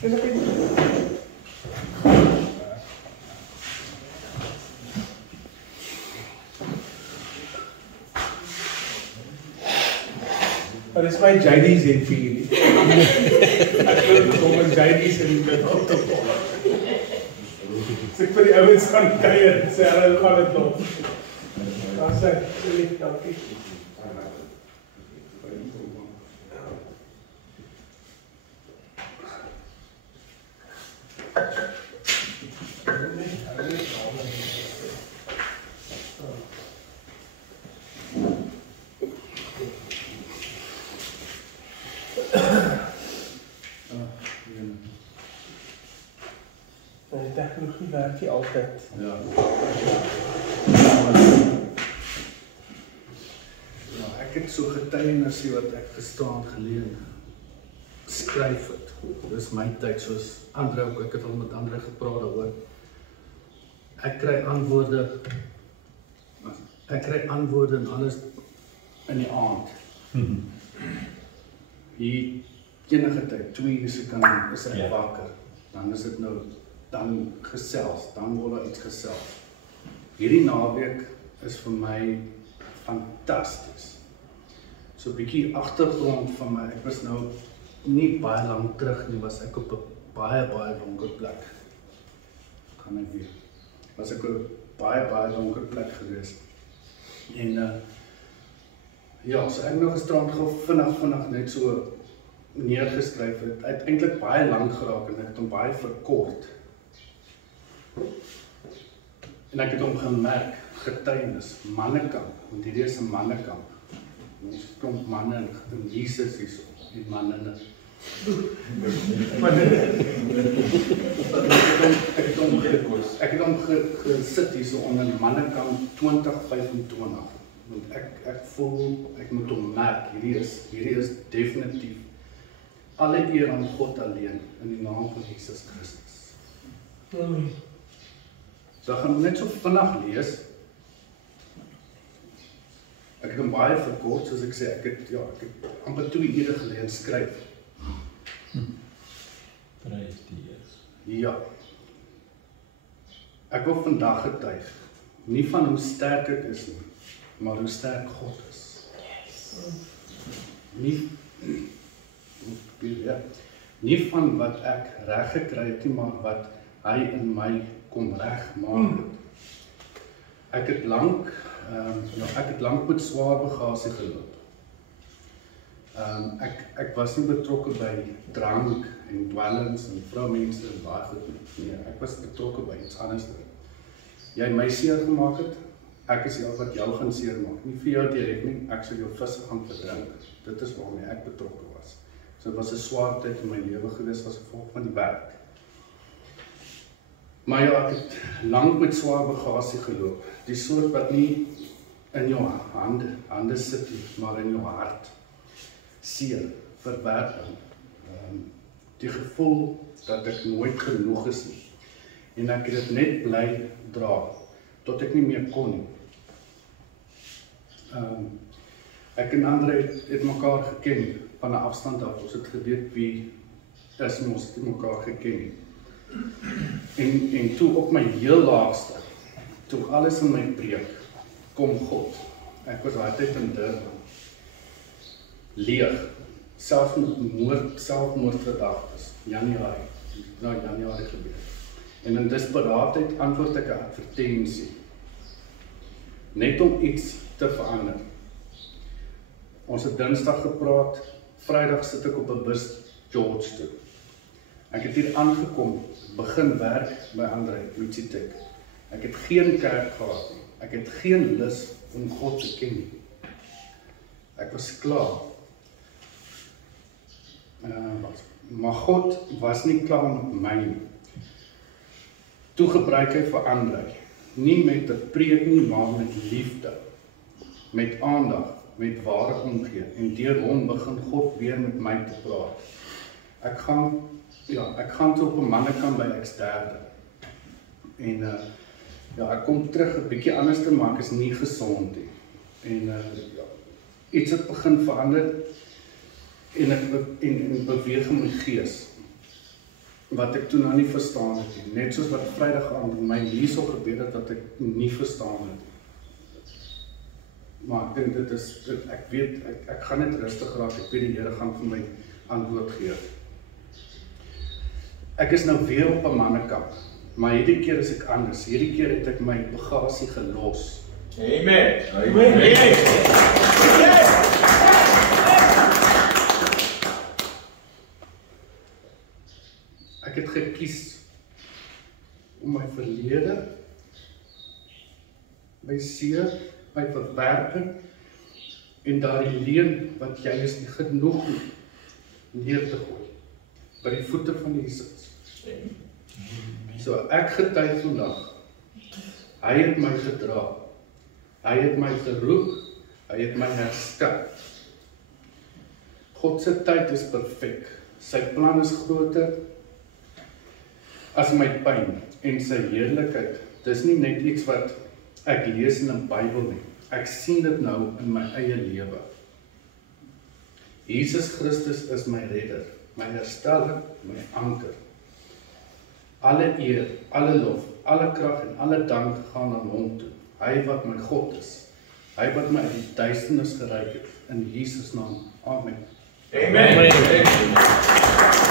Dat is my JD's en vir ek wil kom met JD's en dit op te volg. So ek vir die ouens gaan kuier, sê hulle gaan dit loop. Daar sê ek, dankie. Die tegnologie werk nie altyd. Ja. Ek het so getuienisie wat ek gestaan geleen skryf het. Dis my tyd, soos Andre ook, ek het al met Andre gepraat daaroor. Ek kry antwoorde en alles in die aand. Hier enige tyd, 2 uur se kan is ek wakker. Dan is dit nou, dan gesels, dan word daar iets gesels. Hierdie naweek is vir my fantasties. So 'n bietjie agtergrond van my, ek was nou nie baie lank terug nie, was ek op 'n baie donker plek. Kan ek weer. Was ek op 'n baie donker plek gewees. En ja, so ek nog gisterand gou vinnig net so neergeskryf het. Hy het eintlik baie lank geraak en ek het hom baie verkort. En ek het hom gemerk, getuienis, mannekamp, want hierdie is 'n mannekamp. Ons kom manne en Jesus hierso, die manne. Ek het hom gesit hierso onder mannekamp 2025. Want ek voel, ek moet hom merk, hierdie is definitief alle eer aan God alleen, in die naam van Jesus Christus. Amen. So ek gaan net so vinnig lees. Ek het hom baie verkort, soos ek sê, ek het amper 2 ure gelede skryf. Prys die Here. Ja. Ek wil vandag getuig, nie van hoe sterk ek is nie, maar hoe sterk God is. Nie van wat ek reg gekry het nie, maar wat hy in my kom regmaak het. Ek het lank met swaar bagasie geloop. Ek was nie betrokke by drank en dwelms en vroumense en baie goed nie. Nee, ek was betrokke by iets anders. Jy my seer gemaak het, ek is die wat jou gaan seer maak. Nie vir jou direk nie, ek sal jou visse gaan verdrink. Dit is waarmee ek betrokke was. So dit was 'n swaar tyd in my lewe gewees as gevolg van die werk. Maar ja, ek het lank met swaar bagasie geloop. Die soort wat nie in jou hande sit nie, maar in jou hart. Seer, verwerping, die gevoel dat ek nooit genoeg is nie. En ek het dit net bly dra, tot ek nie meer kon nie. Ek en Andre het mekaar geken van 'n afstand af. Ons het geweet wie is ons het mekaar geken nie. En toe op my heel laagste, toe alles in my breek, kom God. Ek was daai tyd in Durban. Leeg. Selfmoordgedagtes. Januarie gebeur. En in desperaatheid antwoord ek 'n advertensie. Net om iets te verander. Ons het Dinsdag gepraat, Vrydag sit ek op 'n bus George toe. Ek het hier aangekom, begin werk by Andre Lucitek. Ek het geen kerk gehad nie. Ek het geen lus om God te ken nie. Ek was klaar. Maar God was nie klaar met my nie. Toe gebruik hy vir Andre. Nie met 'n preek nie, maar met liefde. Met aandag, met ware omgee. En deur hom begin God weer met my te praat. Ek gaan toe op 'n mannekamp by Eksterde. En ek kom terug 'n bietjie anders te maak, is nie gesond nie. En iets het begin verander en ek beweeg in my gees. wat ek toe nou nie verstaan het nie. Net soos wat Vrydag aand in my hierso gebeur het, dat ek nie verstaan het nie. Maar ek dink dit is, ek weet, ek gaan net rustig raak, ek weet die Here gaan vir my antwoord gee. Ek is nou weer op 'n mannekamp, maar hierdie keer is ek anders. Hierdie keer het ek my bagasie gelos. Amen. Ek het gekies om my verlede, my seer, my verwerping en daardie leuen wat jy is nie genoeg neer te gooi by die voete van Jesus. So ek getuig vandag, hy het my gedra, hy het my geroep, hy het my herstel. God se tyd is perfek, sy plan is groter as my pyn en sy heerlikheid. Dis nie net iets wat ek lees in 'n Bybel nie. Ek sien dit nou in my eie lewe. Jesus Christus is my redder, my hersteller, my anker. Alle eer, alle lof, alle krag en alle dank gaan aan hom toe. Hy wat my God is. Hy wat my uit die duisternis geryk het. In Jesus naam. Amen. Amen.